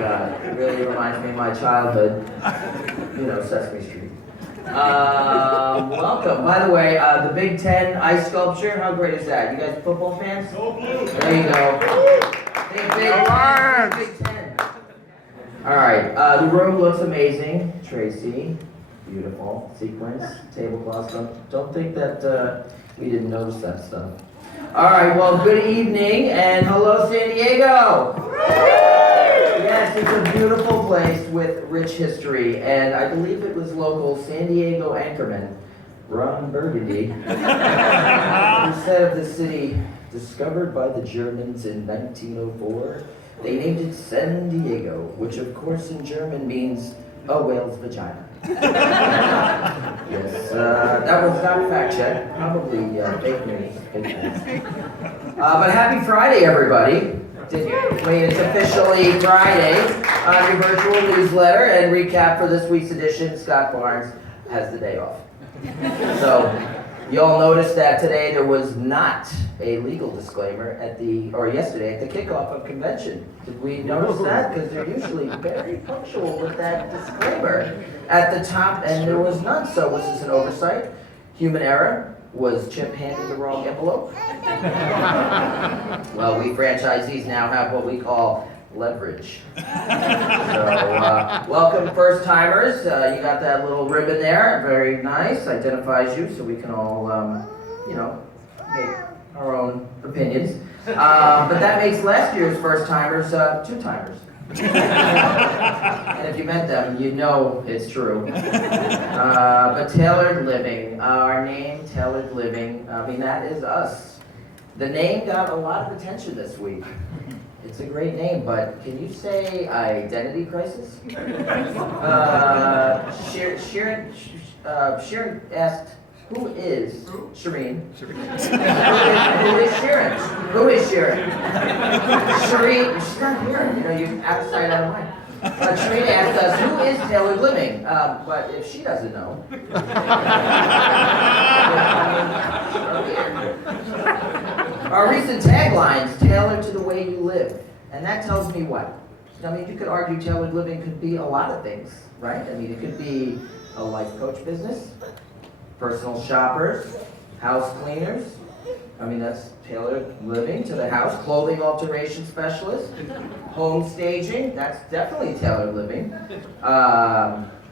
God. It really reminds me of my childhood. You know, Sesame Street. Welcome. By the way, the Big Ten ice sculpture, how great is that? You guys football fans? Go Blue! There you go. Big Ten. All right, the room looks amazing. Tracy, beautiful. Sequins, tablecloths. Don't think that we didn't notice that stuff. All right, well, good evening, and hello, San Diego. Yes, it's a beautiful place with rich history, and I believe it was local San Diego anchorman Ron Burgundy who said of the city, discovered by the Germans in 1904, they named it San Diego, which of course in German means a whale's vagina. Yes, that was not fact check, probably fake news. But happy Friday, everybody. It's officially Friday on your virtual newsletter and recap for this week's edition. Scott Barnes has the day off. So you all noticed that today there was not a legal disclaimer yesterday at the kickoff of convention. Did we notice that? Because they're usually very punctual with that disclaimer at the top, and there was none. So was this an oversight? Human error? Was Chip handed the wrong envelope? Well, we franchisees now have what we call leverage. So, welcome first-timers. You got that little ribbon there, very nice, identifies you, so we can all, make our own opinions. But that makes last year's first-timers two-timers. And if you met them, you know it's true. But Tailored Living, our name, Tailored Living, that is us. The name got a lot of attention this week. It's a great name, but can you say identity crisis? Sharon asked, who is Shireen? Who is Sharon? Who is Sharon? Shireen, she's not here. You're outside on line. But Shireen asked us, who is Tailored Living? But if she doesn't know. Our recent taglines, tailored to the way you live. And that tells me what? You could argue tailored living could be a lot of things, right? It could be a life coach business, personal shoppers, house cleaners. That's tailored living to the house. Clothing alteration specialist, home staging, that's definitely tailored living.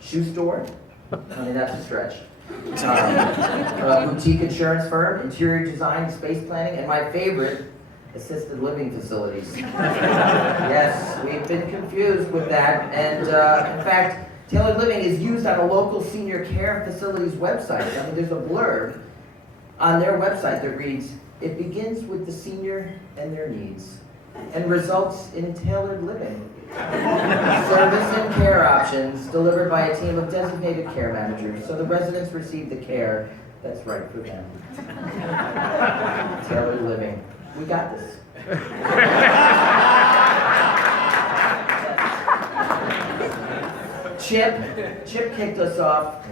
Shoe store, that's a stretch. Boutique insurance firm, interior design, space planning, and my favorite, assisted living facilities. Yes, we've been confused with that, and in fact, Tailored Living is used on a local senior care facility's website. There's a blurb on their website that reads, it begins with the senior and their needs, and results in tailored living. Service and care options delivered by a team of designated care managers, so the residents receive the care that's right for them. Tailored living. We got this. Chip kicked us off,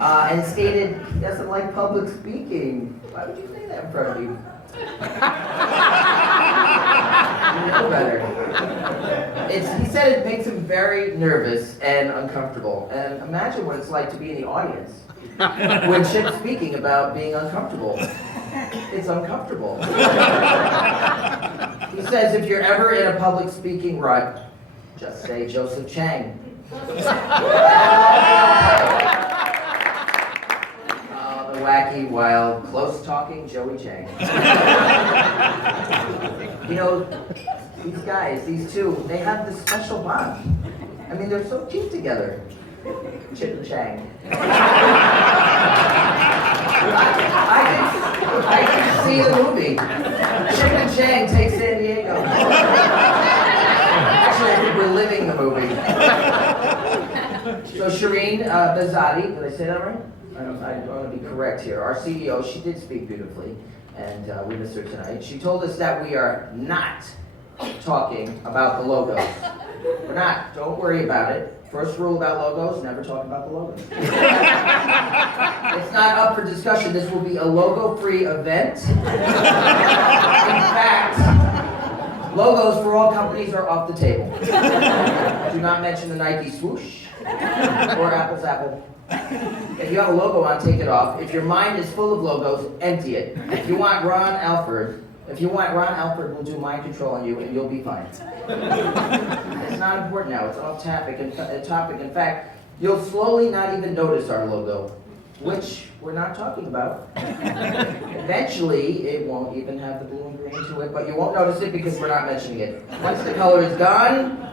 and stated he doesn't like public speaking. Why would you say that in front of you? You know better. He said it makes him very nervous and uncomfortable. And imagine what it's like to be in the audience when Chip's speaking about being uncomfortable. It's uncomfortable. He says if you're ever in a public speaking rut, just say Joseph Chang. The wacky, wild, close-talking Joey Chang. These guys, these two, they have this special bond. They're so cute together. Chip and Chang. I can see the movie. Chip and Chang take San Diego. Actually, I think we're living the movie. So Shireen Bazadi, did I say that right? I want to be correct here. Our CEO, she did speak beautifully, and we missed her tonight. She told us that we are not talking about the logos. We're not. Don't worry about it. First rule about logos, never talk about the logos. It's not up for discussion. This will be a logo-free event. In fact, Logos for all companies are off the table. Do not mention the Nike swoosh or Apple's Apple. If you have a logo on, take it off. If your mind is full of logos, empty it. If you want Ron Alford will do mind control on you and you'll be fine. It's not important now, it's off topic. In fact, you'll slowly not even notice our logo, which we're not talking about. Eventually, it won't even have the blue and green to it, but you won't notice it because we're not mentioning it. Once the color is gone,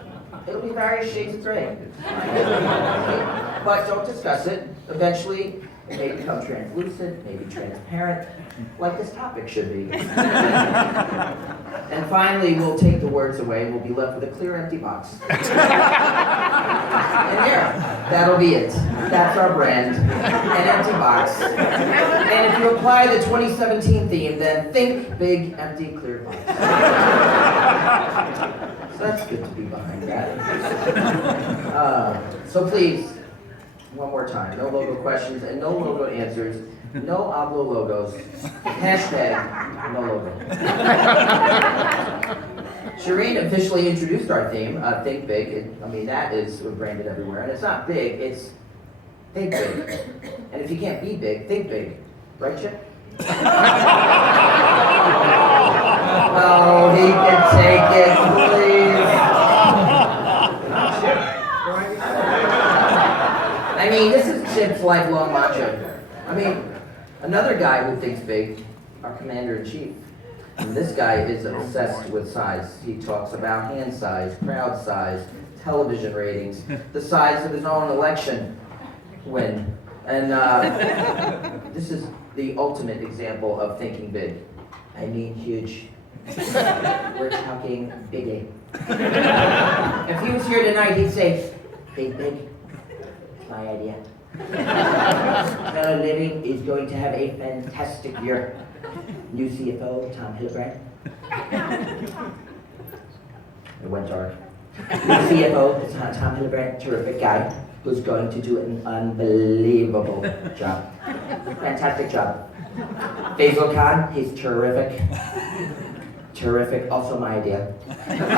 it'll be various shades of gray. But don't discuss it. Eventually, it may become translucent, maybe transparent, like this topic should be. And finally, we'll take the words away and we'll be left with a clear, empty box. And there, that'll be it. That's our brand, an empty box. And if you apply the 2017 theme, then think big, empty, clear box. So that's good to be behind that. So please, one more time, no logo questions and no logo answers, no oblo logos, hashtag no logo. Shireen officially introduced our theme, Think Big. That is branded everywhere, and it's not big, it's think big. And if you can't be big, think big. Right, Chip? Oh, he can take it, please. This is Chip's lifelong mantra. Another guy who thinks big, our commander-in-chief. And this guy is obsessed with size. He talks about hand size, crowd size, television ratings, the size of his own election win. And this is the ultimate example of thinking big. Huge. We're talking biggie. If he was here tonight, he'd say, think big. My idea. Fellow Living is going to have a fantastic year. New CFO, Tom Hillebrand. It went dark. New CFO, Tom Hillebrand, terrific guy, who's going to do an unbelievable job. Fantastic job. Faisal Khan, he's terrific. Terrific, also my idea. Yes.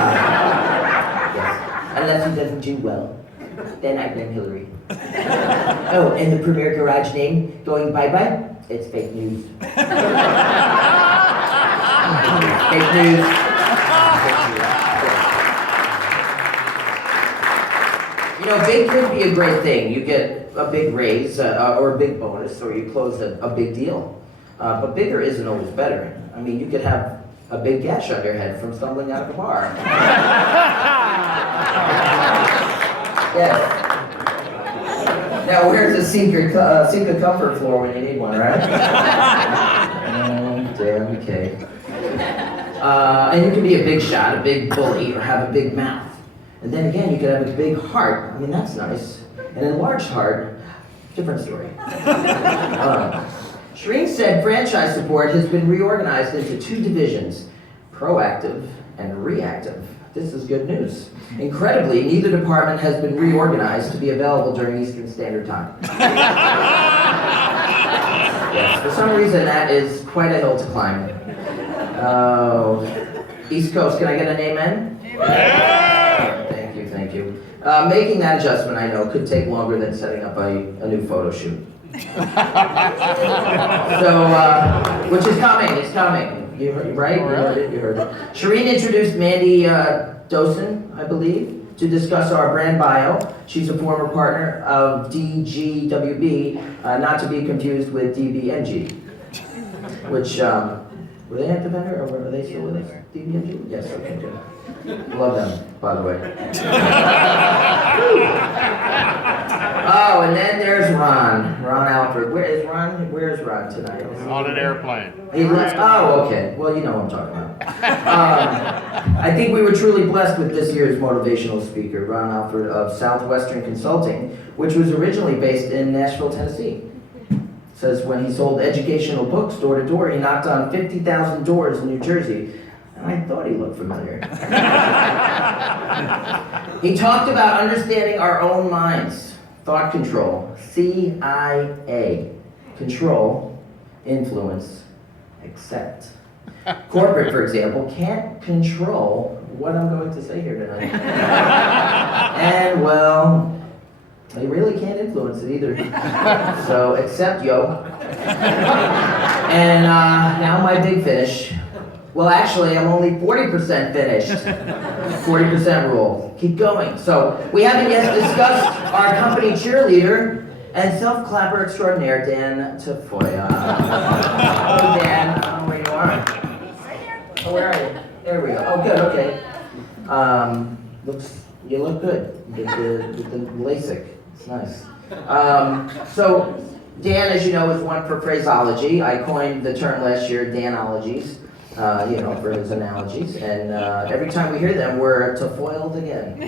Unless he doesn't do well, then I blame Hillary. Oh, and the Premier Garage name going bye-bye? It's fake news. Fake news. Big could be a great thing. You get a big raise or a big bonus, or you close a big deal. But bigger isn't always better. You could have a big gash on your head from stumbling out of a bar. Yes. Now, where's the secret comfort floor when you need one, right? Damn, okay. And you can be a big shot, a big bully, or have a big mouth. And then again, you could have a big heart. That's nice. And an enlarged heart, different story. Shireen said franchise support has been reorganized into 2 divisions, proactive and reactive. This is good news. Incredibly, neither department has been reorganized to be available during Eastern Standard Time. Yes, for some reason that is quite a hill to climb. Oh, East Coast, can I get an amen? Amen. Thank you. Making that adjustment, I know, could take longer than setting up a new photo shoot. So, which is coming, it's coming. You heard, right? You heard it. Shireen introduced Mandy Dosen, I believe, to discuss our brand bio. She's a former partner of DGWB, not to be confused with DBNG, which, were they at the vendor, or were they still with us? DBNG? Yes, okay, good. Love them, by the way. Oh, and then there's Ron Alford. Where's Ron tonight? On an airplane. Oh, okay. Well, you know what I'm talking about. I think we were truly blessed with this year's motivational speaker, Ron Alford of Southwestern Consulting, which was originally based in Nashville, Tennessee. Says when he sold educational books door to door, he knocked on 50,000 doors in New Jersey. And I thought he looked familiar. He talked about understanding our own minds. Thought control, CIA. Control, influence, accept. Corporate, for example, can't control what I'm going to say here tonight. And well, they really can't influence it either. So accept, yo. And now my big finish. Well, actually, I'm only 40% finished. 40% rule. Keep going. So we haven't yet discussed our company cheerleader and self-clapper extraordinaire, Dan Tafoya. Oh, Dan, I don't know where you are. Right here. Oh, where are you? There we go. Oh, good. Okay. You look good with the LASIK. It's nice. So Dan, as you know, is one for phraseology. I coined the term last year, Danologies. For his analogies, and every time we hear them, we're foiled again.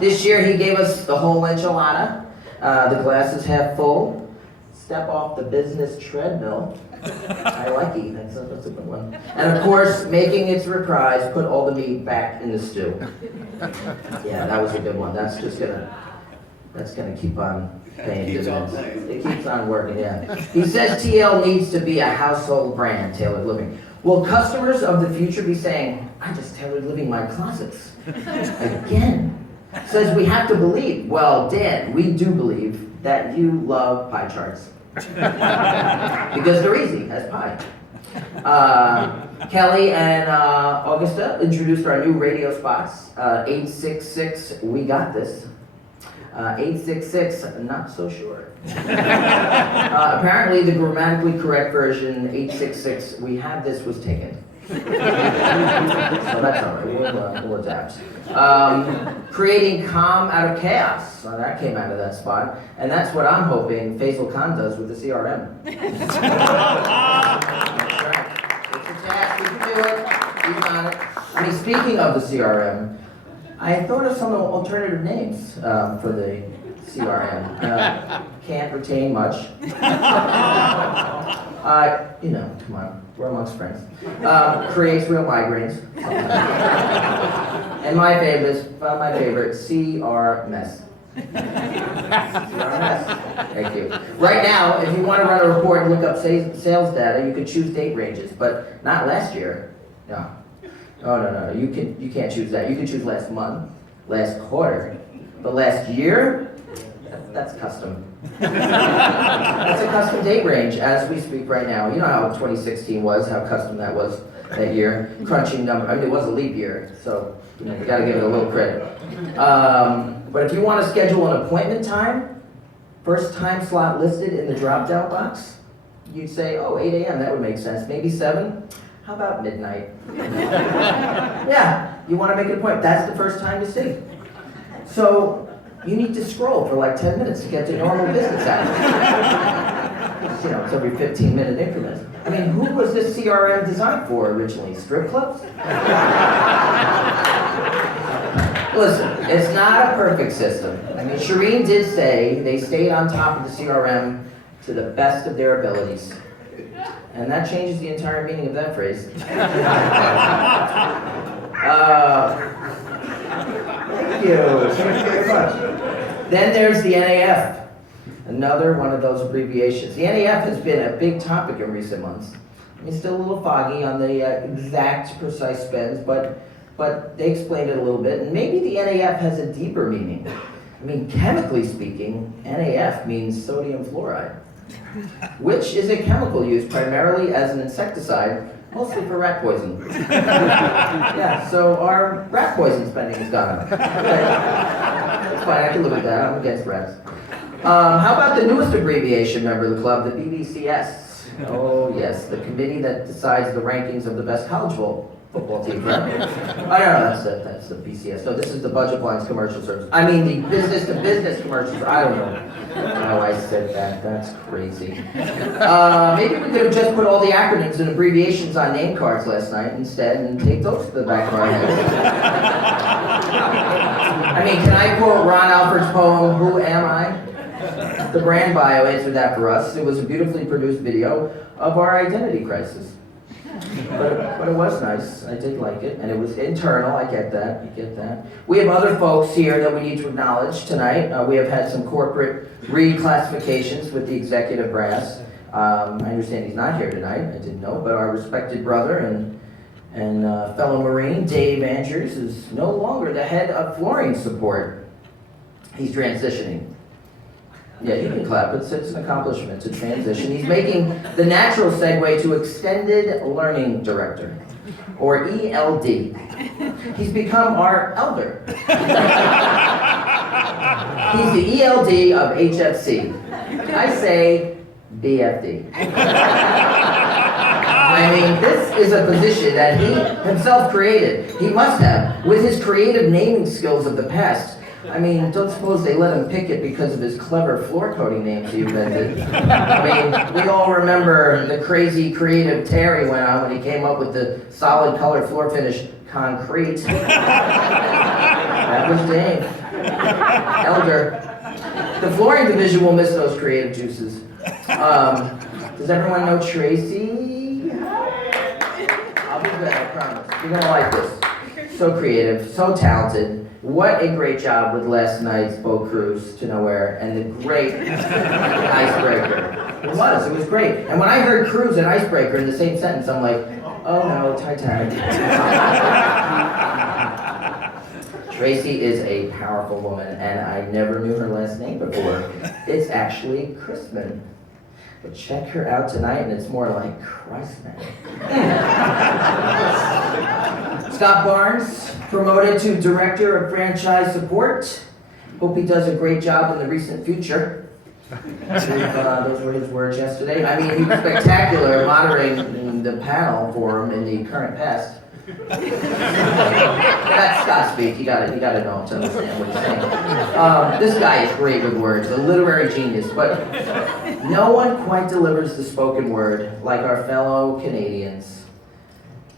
This year he gave us the whole enchilada. The glass is half full. Step off the business treadmill. I like it. That's a good one. And of course, making its reprise, put all the meat back in the stew. Yeah, that was a good one. That's gonna keep on paying dividends. It keeps on working, yeah. He says TL needs to be a household brand, Tailored Living. Will customers of the future be saying, I just tailored living my closets? Again. Says we have to believe. Well, Dan, we do believe that you love pie charts. Because they're easy as pie. Kelly and Augusta introduced our new radio spots. 866, we got this. 866, not so sure. Apparently the grammatically correct version, 866, we have this, was taken. So that's all right, we'll adapt. Creating calm out of chaos. So that came out of that spot. And that's what I'm hoping Faisal Khan does with the CRM. That's right. It's a task, we can do it. He's on it. I mean, speaking of the CRM, I thought of some alternative names for the CRM. Can't retain much. Come on, we're amongst friends. Creates real migraines. And my favorite, CR mess. Thank you. Right now, if you want to run a report and look up sales data, you could choose date ranges, but not last year. No. Oh, no. You can't choose that. You can choose last month, last quarter, but last year, that's custom. That's a custom date range as we speak right now. You know how 2016 was, how custom that was that year. Crunching number. I mean, it was a leap year, so you got to give it a little credit. But if you want to schedule an appointment time, first time slot listed in the drop-down box, you'd say, oh, 8 a.m., that would make sense. Maybe 7? How about midnight? Yeah, you want to make an appointment. That's the first time you see. So you need to scroll for like 10 minutes to get to normal business hours. It's every 15-minute increments. I mean, who was this CRM designed for originally? Strip clubs? Listen, it's not a perfect system. I mean, Shireen did say they stayed on top of the CRM to the best of their abilities. And that changes the entire meaning of that phrase. Thank you. Thank you very much. Then there's the NAF. Another one of those abbreviations. The NAF has been a big topic in recent months. I mean, still a little foggy on the exact, precise spends, but they explained it a little bit. And maybe the NAF has a deeper meaning. I mean, chemically speaking, NAF means sodium fluoride, which is a chemical used primarily as an insecticide, mostly for rat poison. Yeah, so our rat poison spending has gone up. Okay. That's fine, I can live with that. I'm against rats. How about the newest abbreviation member of the club, the BBCS? Oh yes, the committee that decides the rankings of the best college football team. Right? Oh no, that's the BCS. No, this is the Budget Blinds Commercial Service. I mean the business-to-business commercials. I don't know how I said that. That's crazy. Maybe we could have just put all the acronyms and abbreviations on name cards last night instead and take those to the back of our heads. I mean, can I quote Ron Alford's poem, Who Am I? The brand bio answered that for us. It was a beautifully produced video of our identity crisis. But it was nice. I did like it. And it was internal. I get that. You get that. We have other folks here that we need to acknowledge tonight. We have had some corporate reclassifications with the executive brass. I understand he's not here tonight. I didn't know. But our respected brother and And fellow Marine Dave Andrews is no longer the head of flooring support. He's transitioning. Yeah, you can clap, it's an accomplishment to transition. He's making the natural segue to Extended Learning Director, or ELD. He's become our elder. He's the ELD of HFC. I say BFD. I mean, this is a position that he himself created. He must have, with his creative naming skills of the past. I mean, don't suppose they let him pick it because of his clever floor coating names he invented. I mean, we all remember the crazy creative tear he went on when he came up with the solid color floor finish concrete. That was Dave. Elder. The flooring division will miss those creative juices. Does everyone know Tracy? I'll be good, I promise. You're gonna like this. So creative, so talented. What a great job with last night's boat cruise to nowhere and the great icebreaker. It was great. And when I heard cruise and icebreaker in the same sentence, I'm like, oh no, Titanic. Tracy is a powerful woman, and I never knew her last name before. It's actually Christman. But check her out tonight, and it's more like Christman. Scott Barnes, promoted to Director of Franchise Support. Hope he does a great job in the recent future. Those were his words yesterday. I mean, he was spectacular moderating the panel for him in the current past. That's Scott speak. You gotta know him to understand what he's saying. This guy is great with words, a literary genius, but no one quite delivers the spoken word like our fellow Canadians.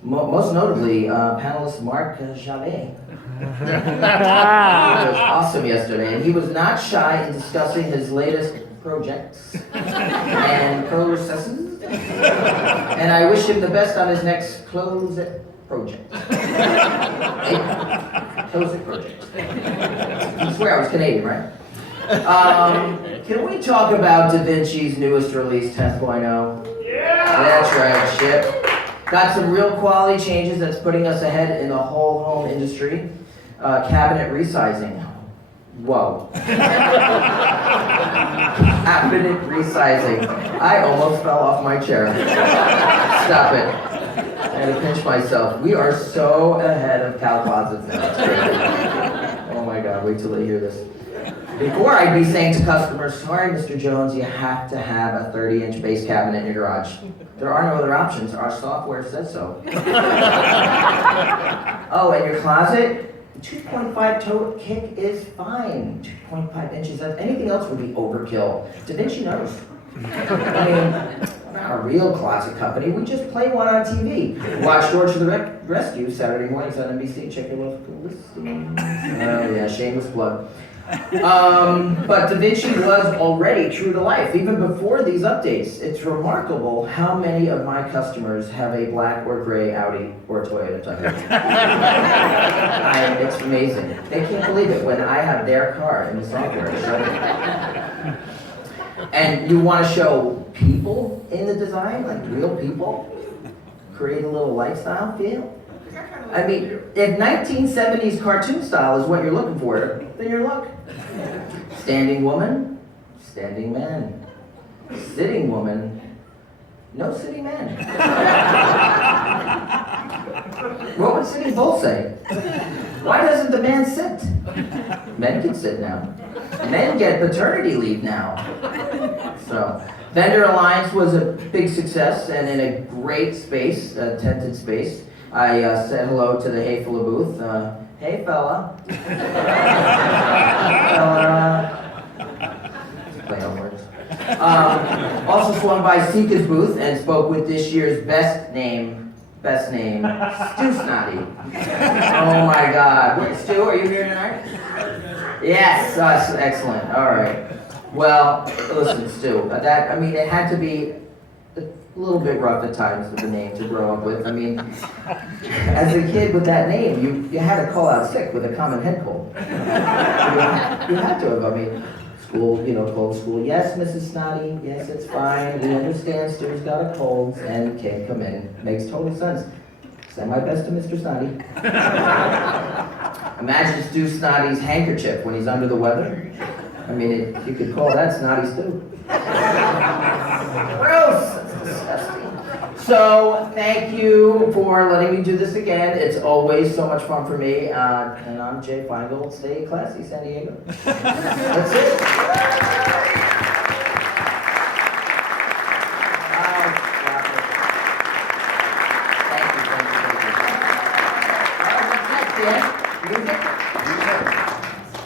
Most notably, panelist Marc Javet. He was awesome yesterday, and he was not shy in discussing his latest projects and processes. And I wish him the best on his next closet project. Closet project. I swear I was Canadian, right? Can we talk about Da Vinci's newest release, 10.0? Yeah! That's right, shit. Got some real quality changes that's putting us ahead in the whole home industry. Cabinet resizing. Whoa. Cabinet resizing. I almost fell off my chair. Stop it. I had to pinch myself. We are so ahead of Cal Closets now. It's crazy. Oh my God, wait till they hear this. Before I'd be saying to customers, sorry Mr. Jones, you have to have a 30-inch base cabinet in your garage. There are no other options. Our software says so. Oh, and your closet? 2.5 toe kick is fine. 2.5 inches. Anything else would be overkill. Da Vinci knows. I mean, we're not a real closet company. We just play one on TV. Watch George to the Rescue Saturday mornings on NBC. Check your local listings. Oh yeah, shameless plug. But Da Vinci was already true to life, even before these updates. It's remarkable how many of my customers have a black or gray Audi or Toyota Tundra. It's amazing. They can't believe it when I have their car in the software. And you want to show people in the design, like real people? Create a little lifestyle feel? I mean, if 1970s cartoon style is what you're looking for, then you're luck. Standing woman, standing man. Sitting woman, no sitting man. What would Sitting Bull say? Why doesn't the man sit? Men can sit now. Men get paternity leave now. So, Vendor Alliance was a big success and in a great space, a tented space. I said hello to the Hey Fella booth. Hey fella. Play on words. Also swung by Sika's booth and spoke with this year's best name, Stu Snotty. Oh my God. Wait, Stu, are you here tonight? Yes, excellent. All right. Well, listen, Stu, it had to be a little bit rough at times with the name to grow up with. I mean, as a kid with that name, you had to call out sick with a common head cold. You had to have, school, cold school. Yes, Mrs. Snotty, yes, it's fine. We understand Stu's got a cold and can't come in. Makes total sense. Send my best to Mr. Snotty. Imagine Stu Snotty's handkerchief when he's under the weather. I mean, you could call that Snotty Stu. Gross! That's disgusting. So, thank you for letting me do this again. It's always so much fun for me. And I'm Jay Feingold. Stay classy, San Diego. That's it.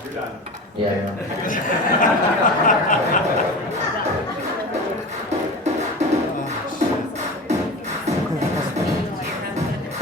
You're done. Yeah.